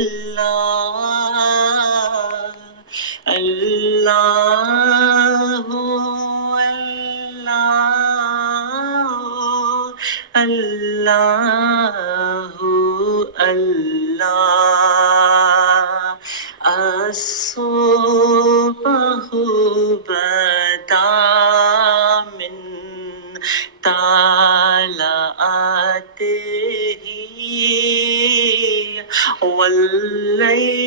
اللہ اللہ اللہ اللہ اللہ الصبح بدا من طلعته والليل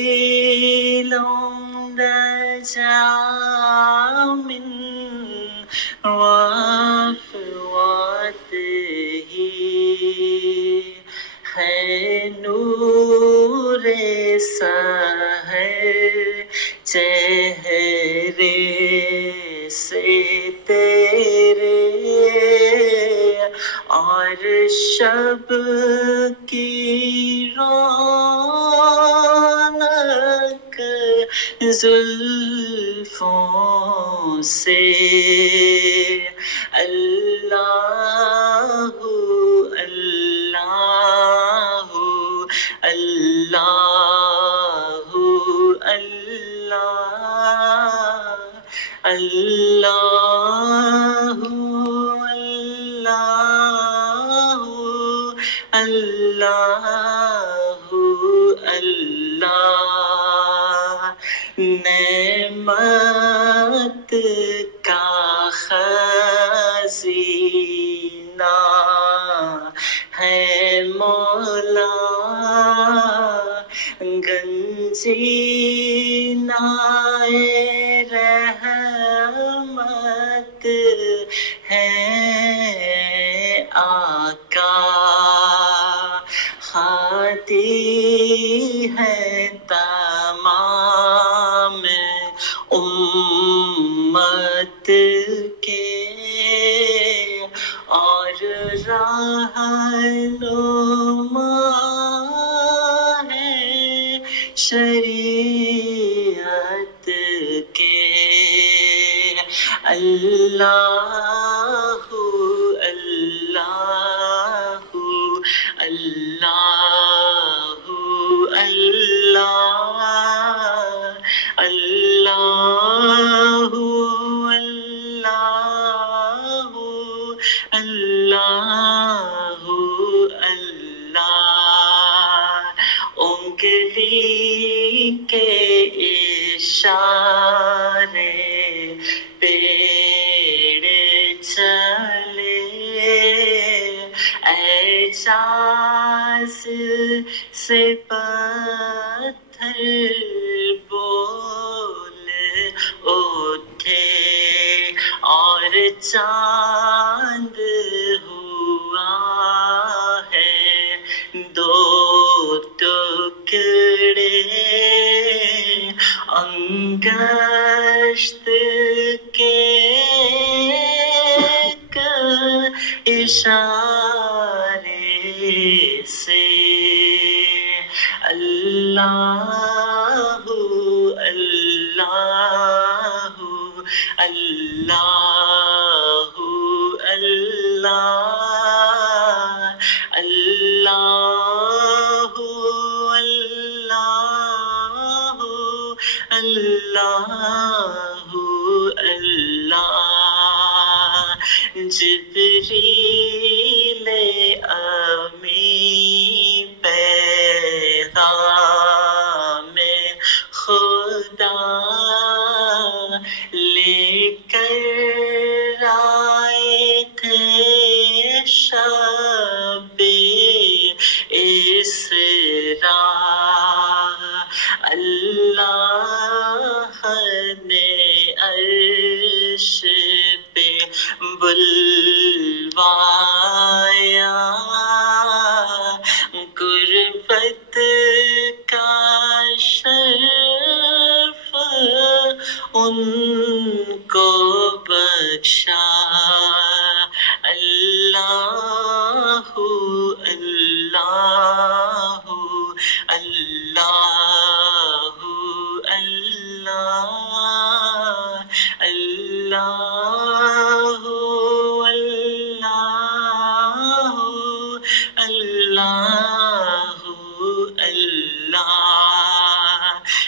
نجا من رفوته ہے نور سحر چہرے سے تیرے اور شب کی رونق زلفوں سے اللہ اللہ اللہ اللہ اللہ اللہ اللہ اللہ نعمت کا خزینہ ہے مولا گنجینہ رحمت ہے آقا ہادی ہے تمام امت کے اور رہنما ہے شریعت کے اللہ اللہ اللہ اللہ اللہ اللہ اللہ انگلی کے اشارے پیڑ چلے اعجاز سے پتھر بول اٹھے اور چاند ہوا ہے دو ٹکڑے انگشت کے اشارے سے اللہ اللہ اللہ اللہ اللہ اللہ اللہ جبریل امی پیغام خدا لے کر آئے تھے شب اسراء اللہ نے عرش پہ بلوا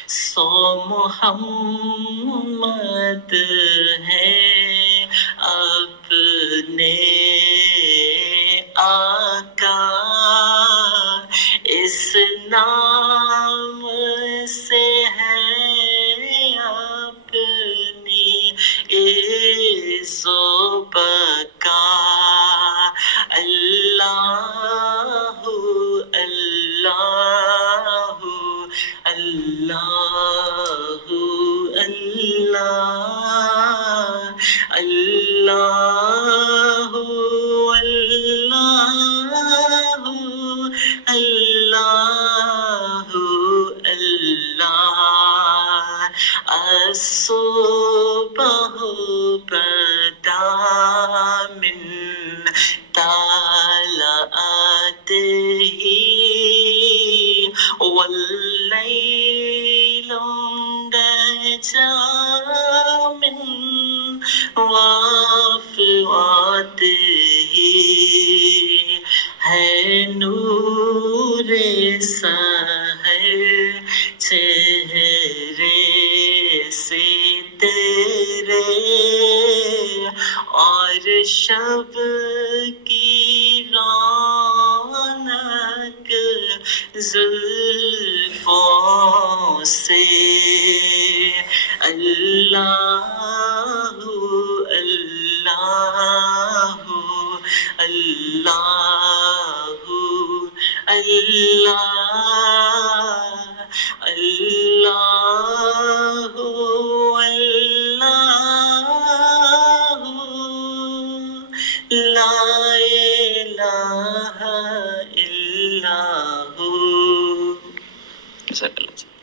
سو محمد ہیں اپنے آقا، اس نام سے ہے اپنی عز و بقا۔ اللہ اللہ اللہ اللہ اللہ اللہ اللہ اللہ۔ الصبح بدا من طلعته والليل نجا من وافواته، ہے نور سحر چہرے سے تیرے، اور شب کی رونق زلفوں سے۔ اللہ اللہ اللہ اللہ اللہ اللہ، لا الہ الا ہو۔ جزاک اللہ۔